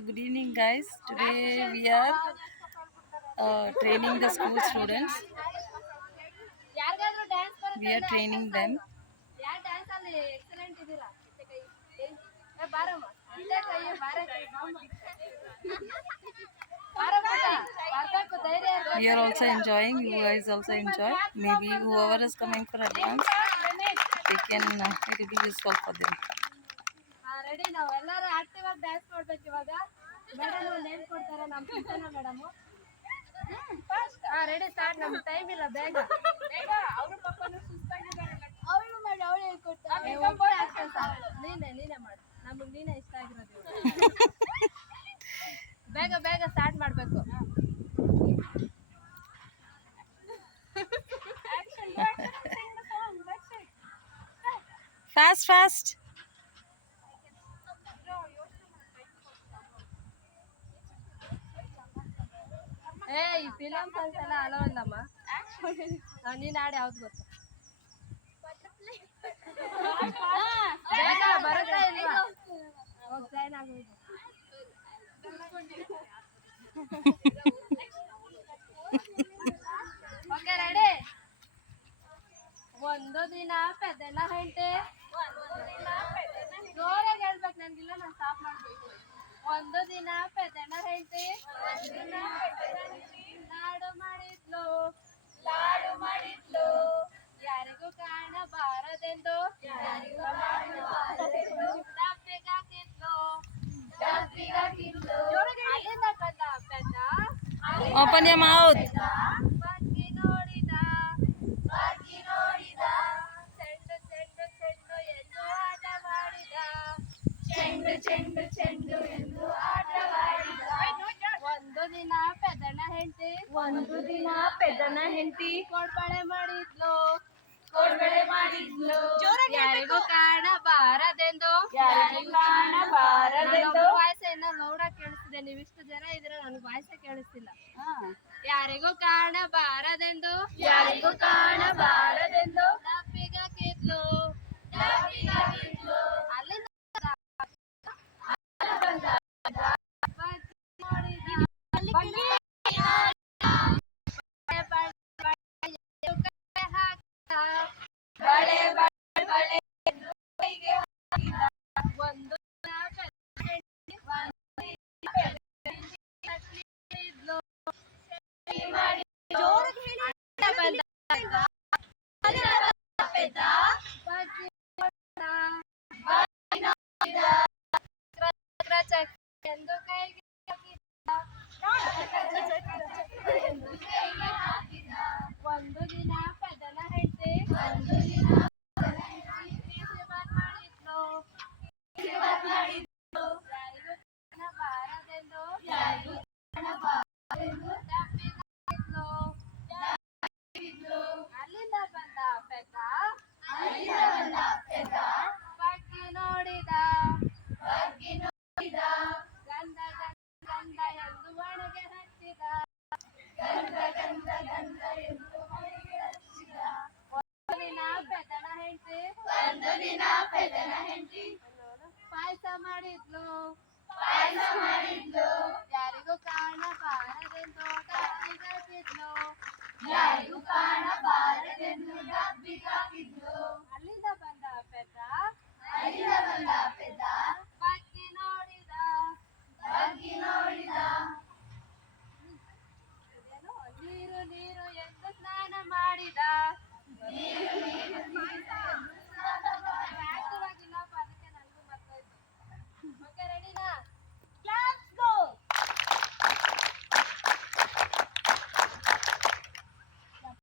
So good evening, guys. Today we are training the school students. We are training them. We are also enjoying. You guys also enjoy. Maybe whoever is coming for advance, they can. It will be useful for them. Ready ನಾವು ಎಲ್ಲರೂ active ಆಗಿ dance ಮಾಡ್ಬೇಕು ಇವಾಗ madam ಒಂದು name ಕೊಡ್ತಾರೆ ನಮ್ಮ ಕಿಚನ madam ready start ನಮ್ಮ time ಇಲ್ಲ ಬೇಗ ಬೇಗ ಅವರು ಪಪ್ಪನು ಸುಸ್ತಾಗಿದ್ದಾರೆ ಅವಳು ಮಾಡಿ ಅವಳು ಹೇಳ್ಕೊಡ್ತಾರೆ ನೀನೇ ಮಾಡು ನಮಗೆ ನೀನೇ ಇಷ್ಟ ಆಗಿರೋದು ಬೇಗ ಬೇಗ ಸ್ಟಾರ್ಟ್ ಮಾಡಬೇಕು Fast, fast. ಈ ಫಿಲಮ್ ಸಾಂಗ್ಸ್ ಎಲ್ಲ ಅಲೋ ಇಲ್ಲಮ್ಮ ನೀನು ಹಾಡು ಯಾವ್ದು ಗೊತ್ತು ಬೇಗ ಬರುತ್ತೆ ಇಲ್ಲ ಹೋಗಿ ಜಾಯ್ನ್ ಆಗೋದು ಓಕೆ ರೆಡಿ ಒಂದು ದಿನ ಪೆದ್ದನ ಹೆಂಡತಿ ಜೋರಾಗಿ ಹೇಳ್ಬೇಕು ನನ್ಗಿಲ್ಲ ನಾನು ಸ್ಟಾಪ್ ಮಾಡ್ಬೇಕು ಒಂದು ದಿನ ಪೆದ್ದನ ಹೆಂಡತಿ ಲಾಡು ಮಾಡಿದ್ಲು ಯಾರಿಗೂ ಕಾಣಬಾರದೆಂದು ಡಬ್ಬಿಗಾಕಿದ್ಲು ಅಲ್ಲಿಂದ ಬಂದ ಪೆದ್ದ Open your mouth. ಬಾಕಿ ನೋಡಿದ ಚೆಂಡು ಎಂದು ಆಟವಾಡಿದ ಚೆಂಡು ಎಂದು ಆಟವಾಡಿದ ಒಂದು ದಿನ ಪೆದ್ದನ ಹೆಂಡತಿ ಕೊಡ್ಬಳೆ ಮಾಡಿದ್ಲು ಯಾರಿಗೂ ಕಾಣಬಾರದೆಂದು ವಾಯ್ಸ್ ಏನೋ ಲೌಡಾಗಿ ಕೇಳಿಸ್ತಿದೆ ನೀವಿಷ್ಟು ಜನ ಇದ್ರೆ ನನಗೆ ವಾಯ್ಸೇ ಕೇಳಿಸ್ತಿಲ್ಲ ಯಾರಿಗೂ ಕಾಣಬಾರದೆಂದು ಡಬ್ಬಿಗಾಕಿದ್ಲು ಅಲ್ಲಿಂದ ಒಂದು ಎಂದು ಕೈಗೆ ಒಂದು ದಿನ ಪೆದ್ದನ ಹೆಂಡತಿ ಮಾಡಿದ್ಲು ಯಾರಿಗೂ ಕಾಣಬಾರದೆಂದು ಡಬ್ಬಿಗಾಕಿದ್ಲು ಅಲ್ಲಿಂದ ಬಂದ ಪೆದ್ದ ಬಗ್ಗಿ ನೋಡಿದ ಗಂಧ ಎಂದು ಒಣಗೆ ಹಚ್ಚಿದ